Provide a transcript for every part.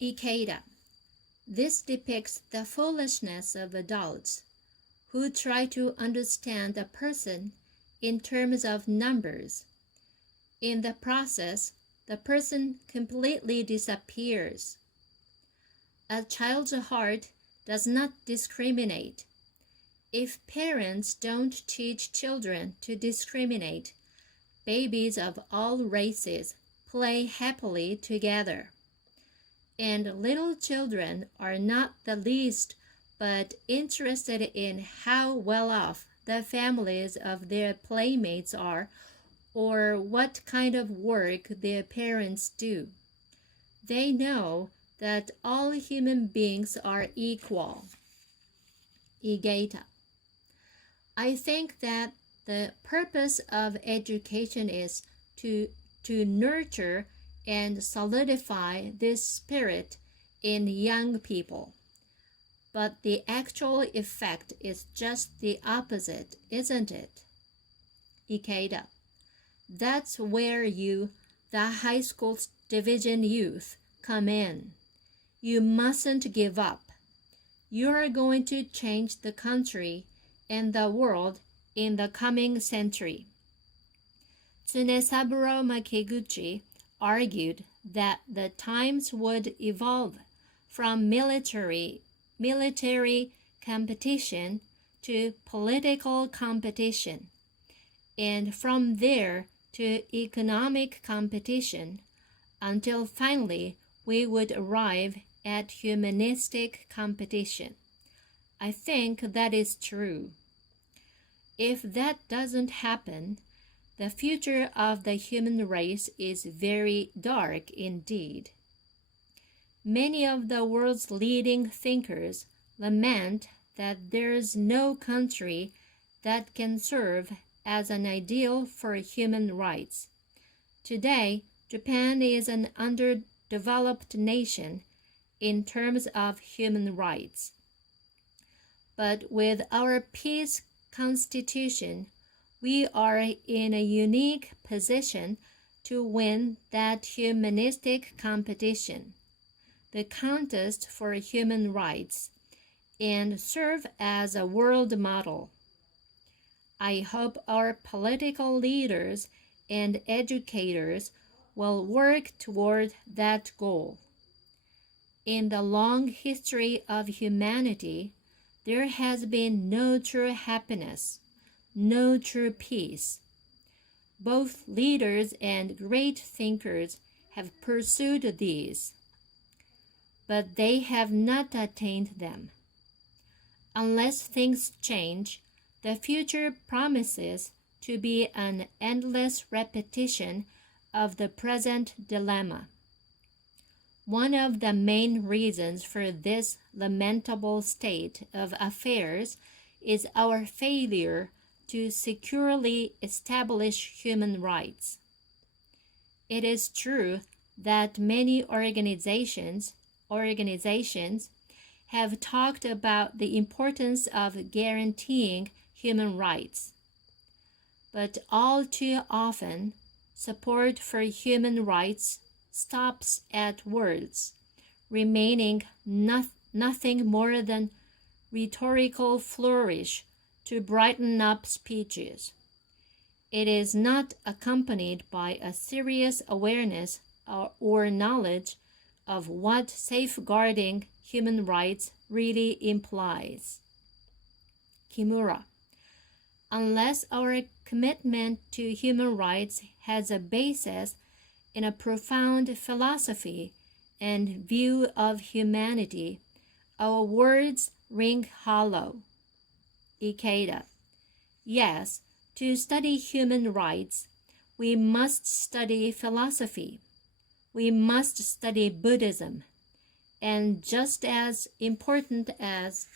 Ikeda. This depicts the foolishness of adults who try to understand a person in terms of numbers. In the process, the person completely disappears. A child's heart does not discriminate. If parents don't teach children to discriminate, babies of all races play happily together. And little children are not the least but interested in how well off the families of their playmates are or what kind of work their parents do. They know that all human beings are equal. Igeta. I think that the purpose of education is to nurture and solidify this spirit in young people. But the actual effect is just the opposite, isn't it? Ikeda. That's where you, the high school division youth, come in. You mustn't give up. You are going to change the country and the world in the coming century. Tsunesaburo Makiguchi argued that the times would evolve from military competition to political competition, and from there to economic competition, until finally we would arrive at humanistic competition. I think that is true. If that doesn't happen, the future of the human race is very dark indeed. Many of the world's leading thinkers lament that there is no country that can serve as an ideal for human rights. Today, Japan is an underdeveloped nation in terms of human rights. But with our peace constitution, we are in a unique position to win that humanistic competition, the contest for human rights, and serve as a world model. I hope our political leaders and educators will work toward that goal. In the long history of humanity, there has been no true happiness, no true peace. Both leaders and great thinkers have pursued these, but they have not attained them. Unless things change, the future promises to be an endless repetition of the present dilemma. One of the main reasons for this lamentable state of affairs is our failure to securely establish human rights. It is true that many organizations have talked about the importance of guaranteeing human rights. But all too often, support for human rights stops at words, remaining nothing more than rhetorical flourish to brighten up speeches. It is not accompanied by a serious awareness or knowledge of what safeguarding human rights really implies. Kimura. Unless our commitment to human rights has a basis in a profound philosophy and view of humanity, our words ring hollow. Ikeda. Yes, to study human rights, we must study philosophy. We must study Buddhism. And just as important as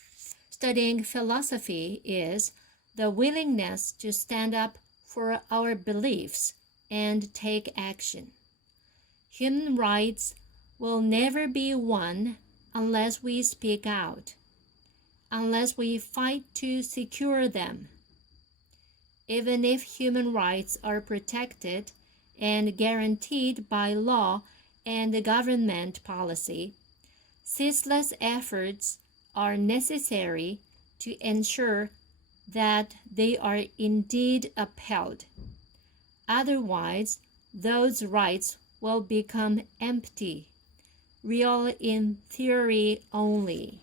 studying philosophy is the willingness to stand up for our beliefs and take action. Human rights will never be won unless we speak out, unless we fight to secure them. Even if human rights are protected and guaranteed by law and government policy, Ceaseless efforts are necessary to ensure that they are indeed upheld. Otherwise, those rights will become empty, real in theory only.